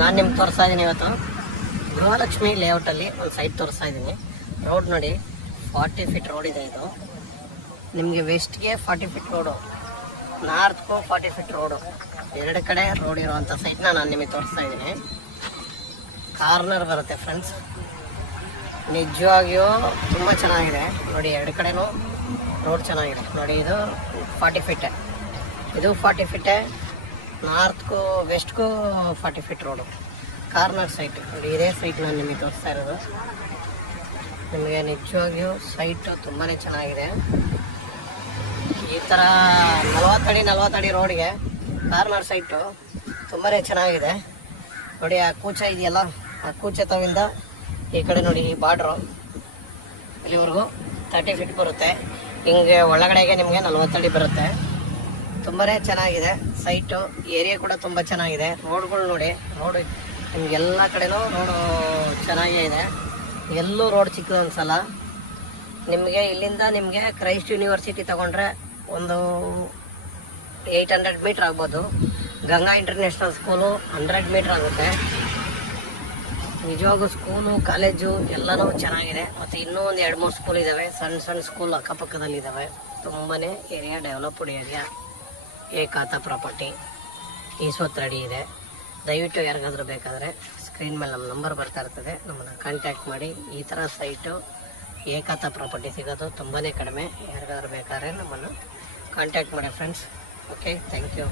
ನಾನು ನಿಮ್ಗೆ ತೋರಿಸ್ತಾ ಇದ್ದೀನಿ ಇವತ್ತು ಗೃಹಲಕ್ಷ್ಮಿ ಲೇಔಟಲ್ಲಿ ಒಂದು ಸೈಟ್ ತೋರಿಸ್ತಾ ಇದ್ದೀನಿ. ರೋಡ್ ನೋಡಿ, 40 ಫೀಟ್ ರೋಡ್ ಇದೆ. ಇದು ನಿಮಗೆ ವೆಸ್ಟ್ಗೆ 40 ಫೀಟ್ ರೋಡು, ನಾರ್ತ್ಗೂ 40 ಫೀಟ್ ರೋಡು, ಎರಡು ಕಡೆ ರೋಡ್ ಇರುವಂಥ ಸೈಟ್ನ ನಾನು ನಿಮಗೆ ತೋರಿಸ್ತಾ ಇದ್ದೀನಿ. ಕಾರ್ನರ್ ಬರುತ್ತೆ ಫ್ರೆಂಡ್ಸ್, ನಿಜವಾಗಿಯೂ ತುಂಬ ಚೆನ್ನಾಗಿದೆ ನೋಡಿ. ಎರಡು ಕಡೆನೂ ರೋಡ್ ಚೆನ್ನಾಗಿದೆ ನೋಡಿ. ಇದು 40 ಫೀಟೆ, ಇದು 40 ಫೀಟೆ, ನಾರ್ತ್ಗೂ ವೆಸ್ಟ್ಗೂ 40 ಫೀಟ್ ರೋಡು, ಕಾರ್ನರ್ ಸೈಟ್ ನೋಡಿ. ಇದೇ ಸೈಟ್ ನಾನು ನಿಮಗೆ ತೋರಿಸ್ತಾ ಇರೋದು. ನಿಮಗೆ ನಿಜವಾಗಿಯೂ ಸೈಟು ತುಂಬಾ ಚೆನ್ನಾಗಿದೆ. ಈ ಥರ 40 ಅಡಿ ರೋಡ್ಗೆ ಕಾರ್ನರ್ ಸೈಟು ತುಂಬಾ ಚೆನ್ನಾಗಿದೆ ನೋಡಿ. ಆ ಕೂಚ ಇದೆಯಲ್ಲ, ಆ ಕೂಚತವಿಂದ ಈ ಕಡೆ ನೋಡಿ, ಈ ಬಾರ್ಡ್ರು ಇಲ್ಲಿವರೆಗೂ 30 ಫೀಟ್ ಬರುತ್ತೆ. ಹಿಂಗೆ ಒಳಗಡೆಗೆ ನಿಮಗೆ 40 ಅಡಿ ಬರುತ್ತೆ. ತುಂಬಾ ಚೆನ್ನಾಗಿದೆ ಸೈಟು. ಏರಿಯಾ ಕೂಡ ತುಂಬ ಚೆನ್ನಾಗಿದೆ. ರೋಡ್ಗಳು ನೋಡಿ, ರೋಡ್ ನಿಮಗೆಲ್ಲ ಕಡೆನೂ ರೋಡು ಚೆನ್ನಾಗೇ ಇದೆ. ಎಲ್ಲೂ ರೋಡ್ ಚಿಕ್ಕದು ಅನ್ಸಲ್ಲ ನಿಮಗೆ. ಇಲ್ಲಿಂದ ನಿಮಗೆ ಕ್ರೈಸ್ಟ್ ಯೂನಿವರ್ಸಿಟಿ ತಗೊಂಡ್ರೆ ಒಂದು 800 ಮೀಟ್ರ್ ಆಗ್ಬೋದು. ಗಂಗಾ ಇಂಟರ್ನ್ಯಾಷನಲ್ ಸ್ಕೂಲು 100 ಮೀಟ್ರ್ ಆಗುತ್ತೆ. ನಿಜವಾಗೂ ಸ್ಕೂಲು, ಕಾಲೇಜು ಎಲ್ಲನೂ ಚೆನ್ನಾಗಿದೆ. ಮತ್ತು ಇನ್ನೂ ಒಂದು 2-3 ಸ್ಕೂಲ್ ಇದ್ದಾವೆ, ಸಣ್ಣ ಸ್ಕೂಲ್ ಅಕ್ಕಪಕ್ಕದಲ್ಲಿ ಇದ್ದಾವೆ. ತುಂಬಾ ಏರಿಯಾ ಡೆವಲಪ್ಡ್ ಏರಿಯಾ. ಏಕಾತ ಪ್ರಾಪರ್ಟಿ, ಈಸೋತ್ರಡಿ ಇದೆ. ದಯವಿಟ್ಟು ಯಾರಿಗಾದ್ರೂ ಬೇಕಾದರೆ ಸ್ಕ್ರೀನ್ ಮೇಲೆ ನಮ್ಮ ನಂಬರ್ ಬರ್ತಾ ಇರ್ತದೆ, ನಮ್ಮನ್ನು ಕಾಂಟ್ಯಾಕ್ಟ್ ಮಾಡಿ. ಈ ಥರ ಸೈಟು ಏಕಾತ ಪ್ರಾಪರ್ಟಿ ಸಿಗೋದು ತುಂಬಾ ಕಡಿಮೆ. ಯಾರಿಗಾದ್ರೂ ಬೇಕಾದ್ರೆ ನಮ್ಮನ್ನು ಕಾಂಟ್ಯಾಕ್ಟ್ ಮಾಡಿ ಫ್ರೆಂಡ್ಸ್. Okay, thank you.